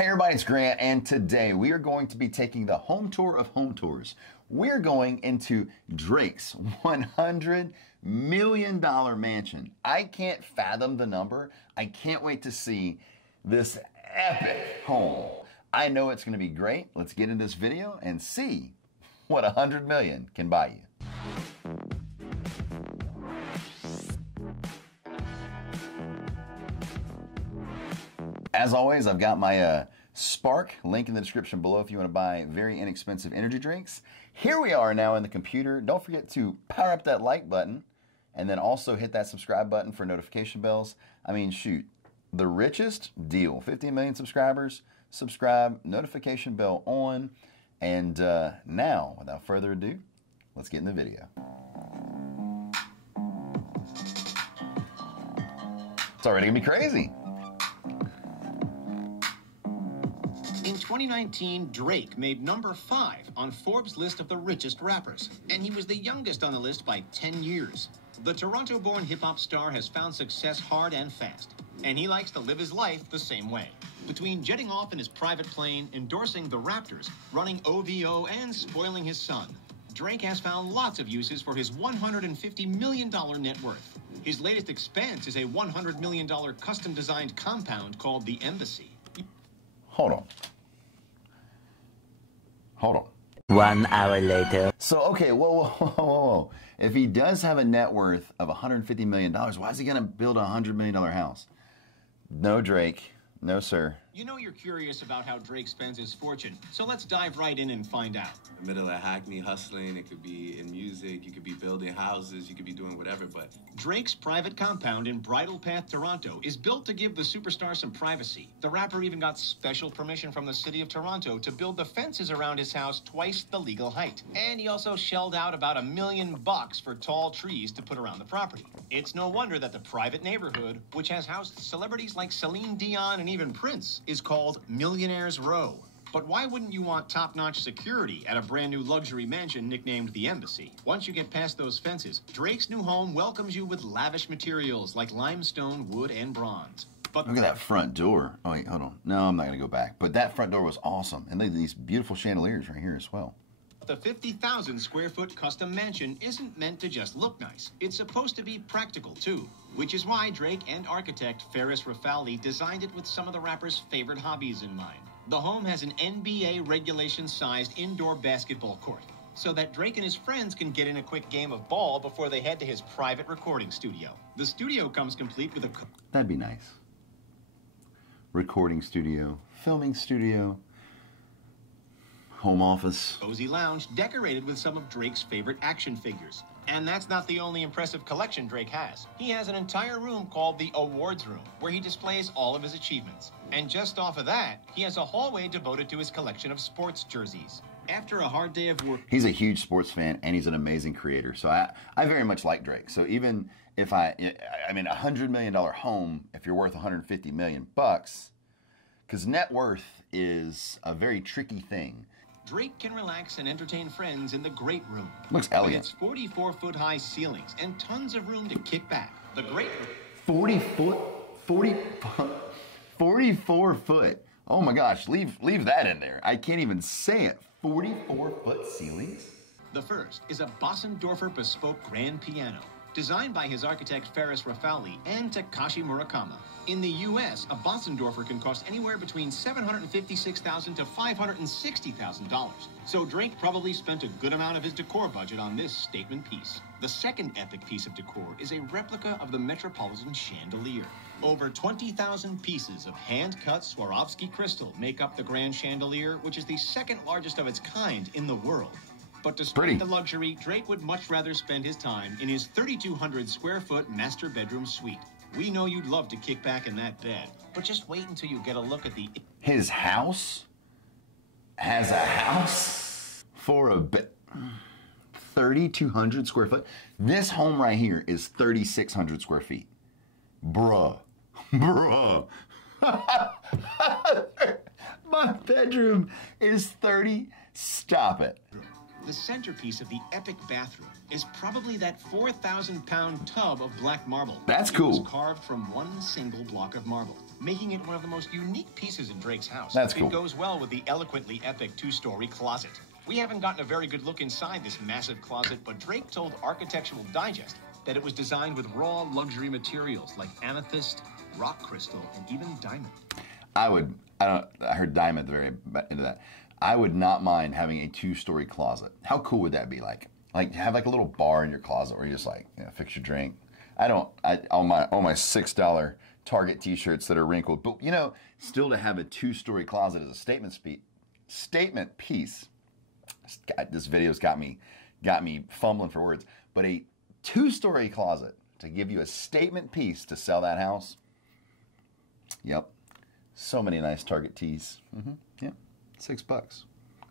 Hey everybody, it's Grant, and today we are going to be taking the home tour of home tours. We're going into Drake's $100 million mansion. I can't fathom the number. I can't wait to see this epic home. I know it's going to be great. Let's get into this video and see what $100 million can buy you. As always, I've got my Spark link in the description below if you want to buy very inexpensive energy drinks. Here we are now in the computer. Don't forget to power up that like button and then also hit that subscribe button for notification bells. I mean, shoot, the richest deal, 15 million subscribers, subscribe, notification bell on. And now, without further ado, let's get in the video. It's already gonna be crazy. In 2019, Drake made number 5 on Forbes' list of the richest rappers, and he was the youngest on the list by 10 years. The Toronto-born hip-hop star has found success hard and fast, and he likes to live his life the same way. Between jetting off in his private plane, endorsing the Raptors, running OVO, and spoiling his son, Drake has found lots of uses for his $150 million net worth. His latest expense is a $100 million custom-designed compound called the Embassy. Hold on. 1 hour later. So, okay, whoa. If he does have a net worth of $150 million, why is he going to build a $100 million house? No, Drake. No, sir. You know you're curious about how Drake spends his fortune, so let's dive right in and find out. In the middle of Hackney hustling, it could be in music, you could be building houses, you could be doing whatever, but... Drake's private compound in Bridle, Toronto is built to give the superstar some privacy. The rapper even got special permission from the city of Toronto to build the fences around his house twice the legal height. And he also shelled out about $1 million for tall trees to put around the property. It's no wonder that the private neighborhood, which has housed celebrities like Celine Dion and even Prince, is called Millionaire's Row. But why wouldn't you want top-notch security at a brand new luxury mansion nicknamed the Embassy? Once you get past those fences, Drake's new home welcomes you with lavish materials like limestone, wood, and bronze. But look at that front door. Oh, wait, hold on. No, I'm not going to go back. But that front door was awesome. And look at these beautiful chandeliers right here as well. The 50,000 square foot custom mansion isn't meant to just look nice. It's supposed to be practical too, which is why Drake and architect Ferris Rafali designed it with some of the rapper's favorite hobbies in mind. The home has an NBA regulation-sized indoor basketball court, so that Drake and his friends can get in a quick game of ball before they head to his private recording studio. The studio comes complete with a... That'd be nice. Recording studio, filming studio, home office. Cozy lounge decorated with some of Drake's favorite action figures. And that's not the only impressive collection Drake has. He has an entire room called the Awards Room, where he displays all of his achievements. And just off of that, he has a hallway devoted to his collection of sports jerseys. After a hard day of work... He's a huge sports fan, and he's an amazing creator. So I very much like Drake. So even if I mean, a $100 million home, if you're worth $150 million, because net worth is a very tricky thing. Drake can relax and entertain friends in the Great Room. Looks elegant. With its 44-foot-high ceilings and tons of room to kick back. The Great40 Room. foot, 44 foot. Oh my gosh, leave that in there. I can't even say it. 44-foot ceilings? The first is a Bossendorfer bespoke grand piano, designed by his architect Ferris Rafali and Takashi Murakami. In the U.S., a Bossendorfer can cost anywhere between $756,000 to $560,000. So Drake probably spent a good amount of his decor budget on this statement piece. The second epic piece of decor is a replica of the Metropolitan chandelier. Over 20,000 pieces of hand-cut Swarovski crystal make up the grand chandelier, which is the second largest of its kind in the world. But despite the luxury, Drake would much rather spend his time in his 3,200 square foot master bedroom suite. We know you'd love to kick back in that bed, but just wait until you get a look at the... His house has a house for a bed. 3,200 square foot. This home right here is 3,600 square feet. Bruh. My bedroom is 30. Stop it. The centerpiece of the epic bathroom is probably that 4,000-pound tub of black marble. That's cool. It was carved from one single block of marble. making it one of the most unique pieces in Drake's house. That's cool. It goes well with the eloquently epic two-story closet. We haven't gotten a very good look inside this massive closet, but Drake told Architectural Digest that it was designed with raw luxury materials like amethyst, rock crystal, and even diamond. I heard diamond at the very end of that. I would not mind having a two-story closet. How cool would that be? Like have like a little bar in your closet where you just like, you know, fix your drink. All my $6 Target t-shirts that are wrinkled, but you know, still to have a two-story closet as a statement piece. This video's got me fumbling for words, but a two-story closet to give you a statement piece to sell that house. Yep. So many nice Target tees. Yep. $6.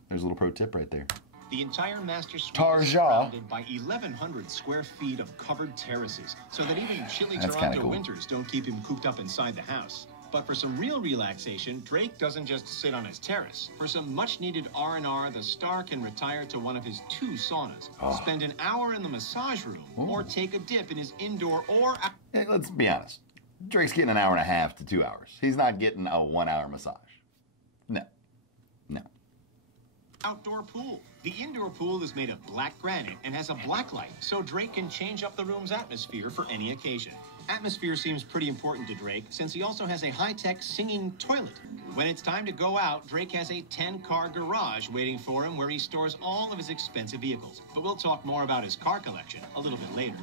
There's a little pro tip right there. The entire master suite Tarja. is surrounded by 1,100 square feet of covered terraces, so that even chilly Toronto cool. winters don't keep him cooped up inside the house. But for some real relaxation, Drake doesn't just sit on his terrace. For some much-needed R&R, the star can retire to one of his 2 saunas, spend an hour in the massage room, or take a dip in his indoor or... Hey, let's be honest. Drake's getting an hour and a half to 2 hours. He's not getting a 1-hour massage. No. Outdoor pool. The indoor pool is made of black granite and has a black light, so Drake can change up the room's atmosphere for any occasion. Atmosphere seems pretty important to Drake, since he also has a high-tech singing toilet. When it's time to go out, Drake has a 10-car garage waiting for him where he stores all of his expensive vehicles. But we'll talk more about his car collection a little bit later.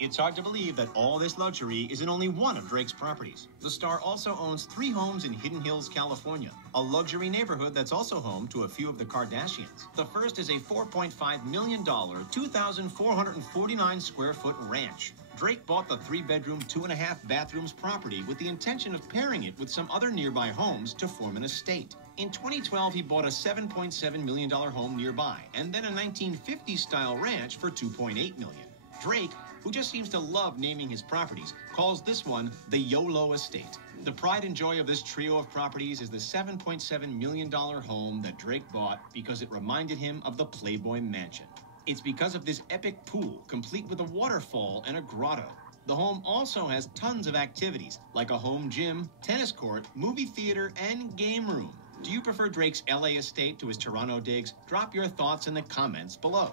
It's hard to believe that all this luxury is in only one of Drake's properties. The star also owns 3 homes in Hidden Hills, California, a luxury neighborhood that's also home to a few of the Kardashians. The first is a $4.5 million, 2,449 square foot ranch. Drake bought the 3-bedroom, 2.5 bathrooms property with the intention of pairing it with some other nearby homes to form an estate. In 2012, he bought a $7.7 million home nearby, and then a 1950s-style ranch for $2.8 million. Drake, who just seems to love naming his properties, calls this one the YOLO Estate. The pride and joy of this trio of properties is the $7.7 million home that Drake bought because it reminded him of the Playboy Mansion. It's because of this epic pool, complete with a waterfall and a grotto. The home also has tons of activities, like a home gym, tennis court, movie theater, and game room. Do you prefer Drake's LA estate to his Toronto digs? Drop your thoughts in the comments below.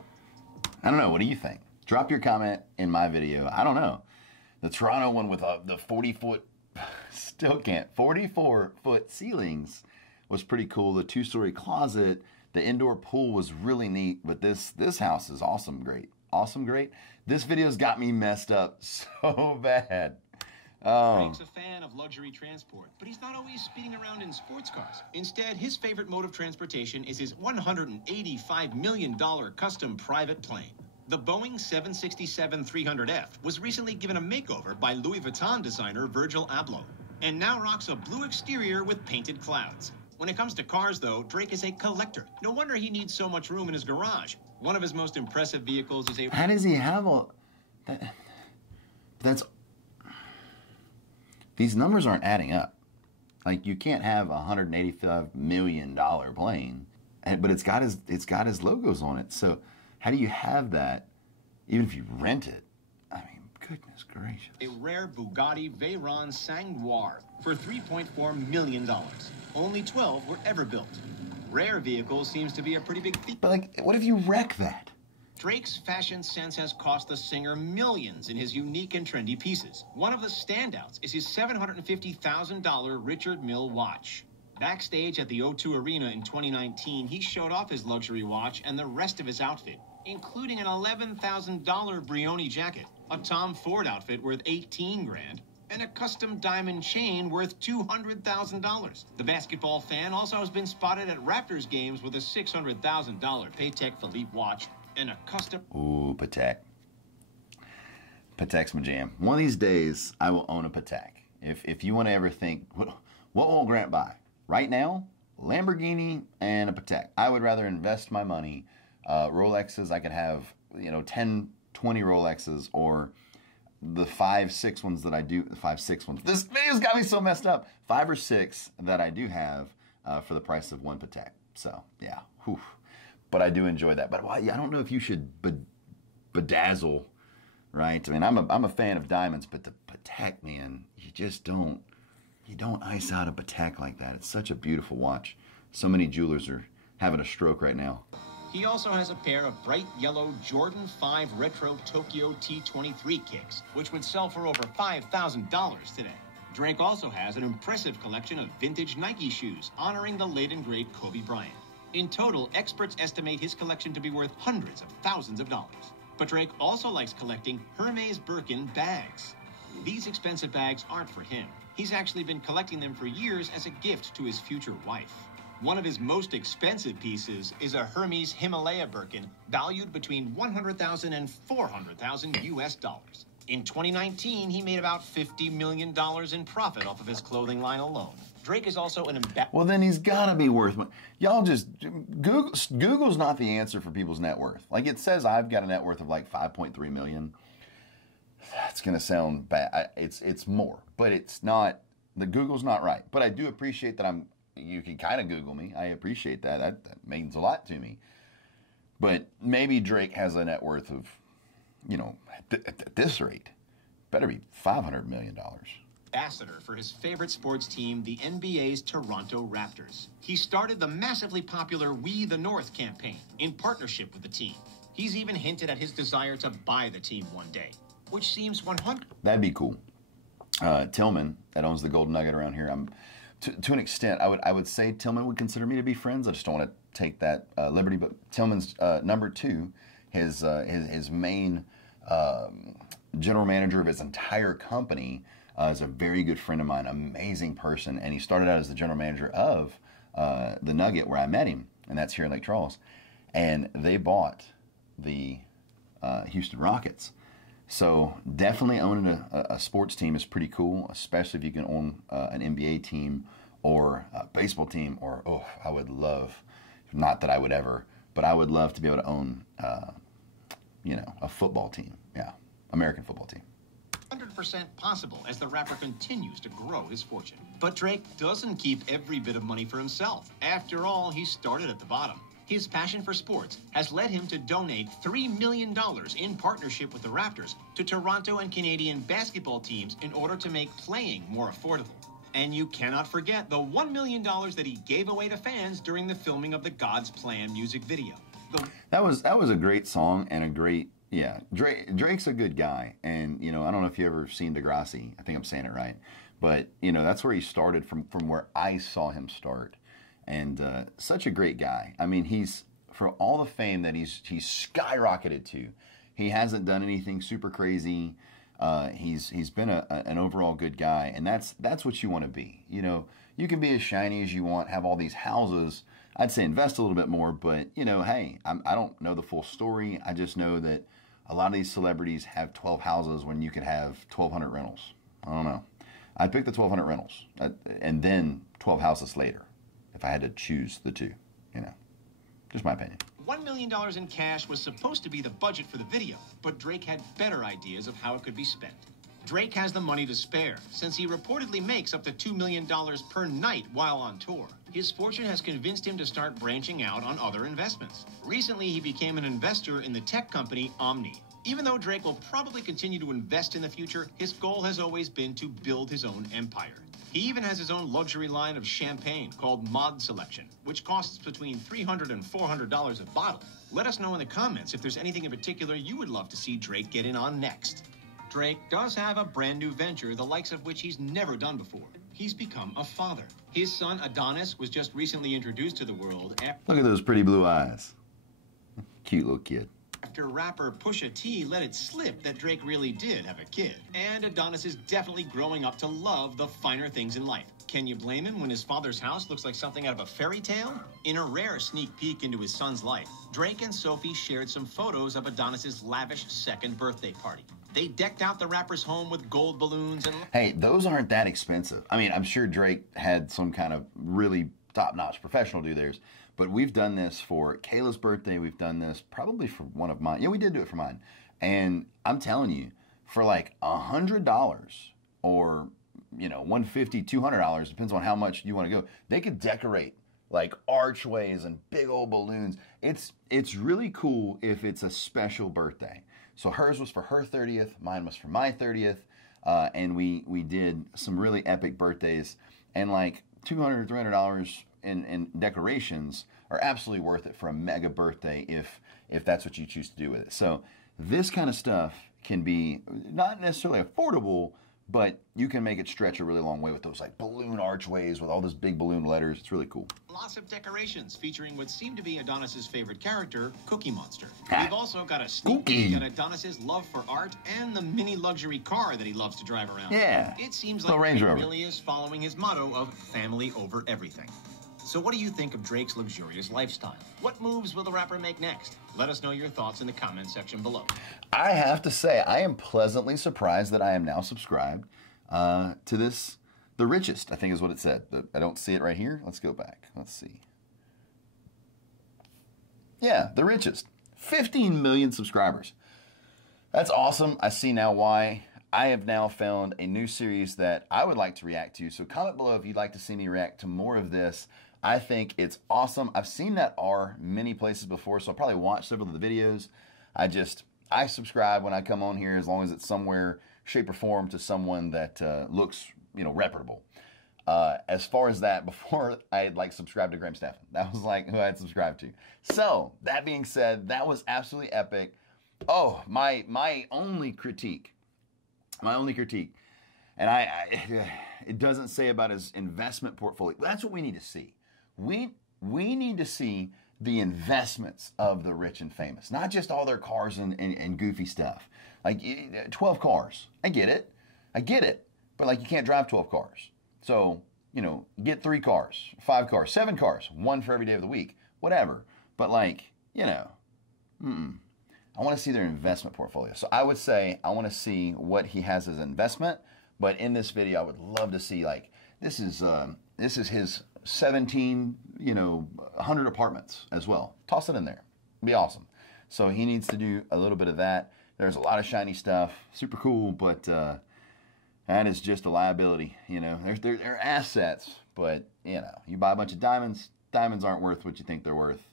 I don't know. What do you think? Drop your comment in my video. I don't know. The Toronto one with the 40-foot, still can't, 44-foot ceilings was pretty cool. The 2-story closet, the indoor pool was really neat. But this house is awesome, great. Awesome, great. This video's got me messed up so bad. Drake's a fan of luxury transport, but he's not always speeding around in sports cars. Instead, his favorite mode of transportation is his $185 million custom private plane. The Boeing 767-300F was recently given a makeover by Louis Vuitton designer Virgil Abloh, and now rocks a blue exterior with painted clouds. When it comes to cars, though, Drake is a collector. No wonder he needs so much room in his garage. One of his most impressive vehicles is a... How does he have all... That's... These numbers aren't adding up. Like, you can't have a $185 million plane, but it's got his logos on it, so... How do you have that, even if you rent it? I mean, goodness gracious. A rare Bugatti Veyron Sangoire for $3.4 million. Only 12 were ever built. Rare vehicles seems to be a pretty big feat. But, like, what if you wreck that? Drake's fashion sense has cost the singer millions in his unique and trendy pieces. One of the standouts is his $750,000 Richard Mille watch. Backstage at the O2 Arena in 2019, he showed off his luxury watch and the rest of his outfit, including an $11,000 Brioni jacket, a Tom Ford outfit worth $18 grand, and a custom diamond chain worth $200,000. The basketball fan also has been spotted at Raptors games with a $600,000 Patek Philippe watch and a custom... Ooh, Patek. Patek's my jam. One of these days, I will own a Patek. If you want to ever think, what will Grant buy? Right now, Lamborghini and a Patek. I would rather invest my money. Rolexes, I could have, 10, 20 Rolexes, or the 5, 6 ones that I do, the 5, 6 ones. This video's got me so messed up. 5 or 6 that I do have for the price of one Patek. So, yeah, but I do enjoy that. But I don't know if you should bedazzle right? I mean, I'm a fan of diamonds, but the Patek, man, you don't ice out a Patek like that. It's such a beautiful watch. So many jewelers are having a stroke right now. He also has a pair of bright yellow Jordan 5 Retro Tokyo T23 kicks, which would sell for over $5,000 today. Drake also has an impressive collection of vintage Nike shoes, honoring the late and great Kobe Bryant. In total, experts estimate his collection to be worth hundreds of thousands of dollars. But Drake also likes collecting Hermes Birkin bags. These expensive bags aren't for him. He's actually been collecting them for years as a gift to his future wife. One of his most expensive pieces is a Hermes Himalaya Birkin, valued between $100,000 and $400,000 US dollars. In 2019, he made about $50 million in profit off of his clothing line alone. Drake is also an Well, then he's got to be worth money. Y'all just, Google's not the answer for people's net worth. Like, it says I've got a net worth of like 5.3 million. That's going to sound bad. It's more, but it's not, the Google's not right. But I do appreciate that you can kind of Google me. I appreciate that. That means a lot to me. But maybe Drake has a net worth of, you know, at this rate, better be $500 million. Ambassador for his favorite sports team, the NBA's Toronto Raptors. He started the massively popular We the North campaign in partnership with the team. He's even hinted at his desire to buy the team one day, which seems 100%. That'd be cool. Tillman, that owns the Golden Nugget around here, to an extent, I would say Tillman would consider me to be friends. I just don't want to take that liberty. But Tillman's number two, his main general manager of his entire company, is a very good friend of mine, amazing person, and he started out as the general manager of the Nugget where I met him, and that's here in Lake Charles. And they bought the Houston Rockets. So definitely owning a sports team is pretty cool, especially if you can own an NBA team or a baseball team, or, oh, I would love, not that I would ever, but I would love to be able to own, you know, a football team. Yeah, American football team. 100% possible as the rapper continues to grow his fortune. But Drake doesn't keep every bit of money for himself. After all, he started at the bottom. His passion for sports has led him to donate $3 million in partnership with the Raptors to Toronto and Canadian basketball teams in order to make playing more affordable. And you cannot forget the $1 million that he gave away to fans during the filming of the God's Plan music video. That was a great song and a great, yeah. Drake's a good guy, and you know, I don't know if you ever seen Degrassi. I think I'm saying it right, but you know, that's where he started from where I saw him start. And such a great guy. I mean, he's, for all the fame that he's skyrocketed to, he hasn't done anything super crazy. He's been an overall good guy, and that's what you want to be. You know, you can be as shiny as you want, have all these houses. I'd say invest a little bit more, but you know, hey, I don't know the full story. I just know that a lot of these celebrities have 12 houses when you could have 1,200 rentals. I don't know. I'd pick the 1,200 rentals and then 12 houses later, if I had to choose the two, you know. Just my opinion. $1 million in cash was supposed to be the budget for the video, but Drake had better ideas of how it could be spent. Drake has the money to spare, since he reportedly makes up to $2 million per night while on tour. His fortune has convinced him to start branching out on other investments. Recently, he became an investor in the tech company OMNI. Even though Drake will probably continue to invest in the future, his goal has always been to build his own empire. He even has his own luxury line of champagne called Mod Selection, which costs between $300 and $400 a bottle. Let us know in the comments if there's anything in particular you would love to see Drake get in on next. Drake does have a brand new venture, the likes of which he's never done before. He's become a father. His son, Adonis, was just recently introduced to the world Look at those pretty blue eyes. Cute little kid. After rapper Pusha T let it slip that Drake really did have a kid. And Adonis is definitely growing up to love the finer things in life. Can you blame him when his father's house looks like something out of a fairy tale? In a rare sneak peek into his son's life, Drake and Sophie shared some photos of Adonis's lavish second birthday party. They decked out the rapper's home with gold balloons and... Hey, those aren't that expensive. I mean, I'm sure Drake had some kind of really top-notch professional do theirs. But we've done this for Kayla's birthday. We've done this probably for one of mine. Yeah, we did do it for mine. And I'm telling you, for like $100 or, you know, $150, $200, depends on how much you want to go, they could decorate like archways and big old balloons. It's really cool if it's a special birthday. So hers was for her 30th, mine was for my 30th, and we did some really epic birthdays, and like $200 or $300 in decorations are absolutely worth it for a mega birthday if that's what you choose to do with it. So this kind of stuff can be not necessarily affordable, but you can make it stretch a really long way with those like balloon archways with all those big balloon letters. It's really cool. Lots of decorations featuring what seemed to be Adonis's favorite character, Cookie Monster. We've also got a sneak peek at Adonis's love for art and the mini luxury car that he loves to drive around. Yeah. It seems like he really is following his motto of family over everything. So what do you think of Drake's luxurious lifestyle? What moves will the rapper make next? Let us know your thoughts in the comment section below. I have to say, I am pleasantly surprised that I am now subscribed to this, The Richest, I think is what it said. I don't see it right here. Let's go back. Let's see. Yeah, The Richest. 15 million subscribers. That's awesome. I see now why. I have now found a new series that I would like to react to. So comment below if you'd like to see me react to more of this. I think it's awesome. I've seen that R many places before, so I'll probably watch several of the videos. I subscribe when I come on here as long as it's somewhere, shape or form to someone that looks, reputable. As far as that, before I had like subscribed to Graham Stephan. That was like who I had subscribed to. So that being said, that was absolutely epic. Oh, my only critique, and it doesn't say about his investment portfolio. That's what we need to see. We need to see the investments of the rich and famous, not just all their cars and goofy stuff. Like 12 cars, I get it, but like you can't drive 12 cars. So, get 3 cars, 5 cars, 7 cars, 1 for every day of the week, whatever. But like, I want to see their investment portfolio. So I would say I want to see what he has as investment. But in this video, I would love to see like this is his 100 apartments as well. Toss it in there. It'd be awesome. So he needs to do a little bit of that. There's a lot of shiny stuff, super cool, but that is just a liability. They're assets, but you buy a bunch of diamonds. Diamonds aren't worth what you think they're worth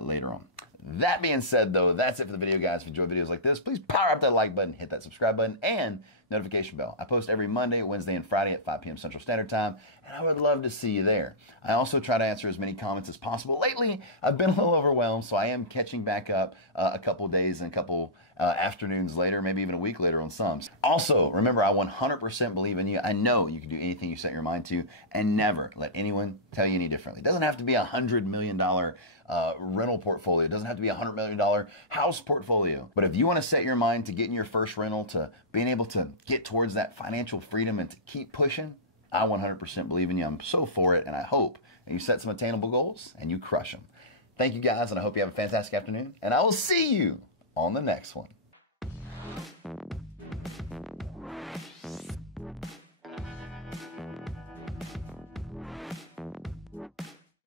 later on. That being said, though, that's it for the video, guys. If you enjoy videos like this, please power up that like button, hit that subscribe button, and notification bell. I post every Monday, Wednesday, and Friday at 5 p.m. Central Standard Time, and I would love to see you there. I also try to answer as many comments as possible. Lately, I've been a little overwhelmed, so I am catching back up a couple days and a couple afternoons later, maybe even a week later on some. Also, remember, I 100% believe in you. I know you can do anything you set your mind to, and never let anyone tell you any differently. It doesn't have to be a $100 million rental portfolio. It doesn't have to be a $100 million house portfolio. But if you want to set your mind to getting your first rental, to being able to get towards that financial freedom and to keep pushing, I 100% believe in you. I'm so for it, and I hope that you set some attainable goals and you crush them. Thank you, guys, and I hope you have a fantastic afternoon, and I will see you on the next one.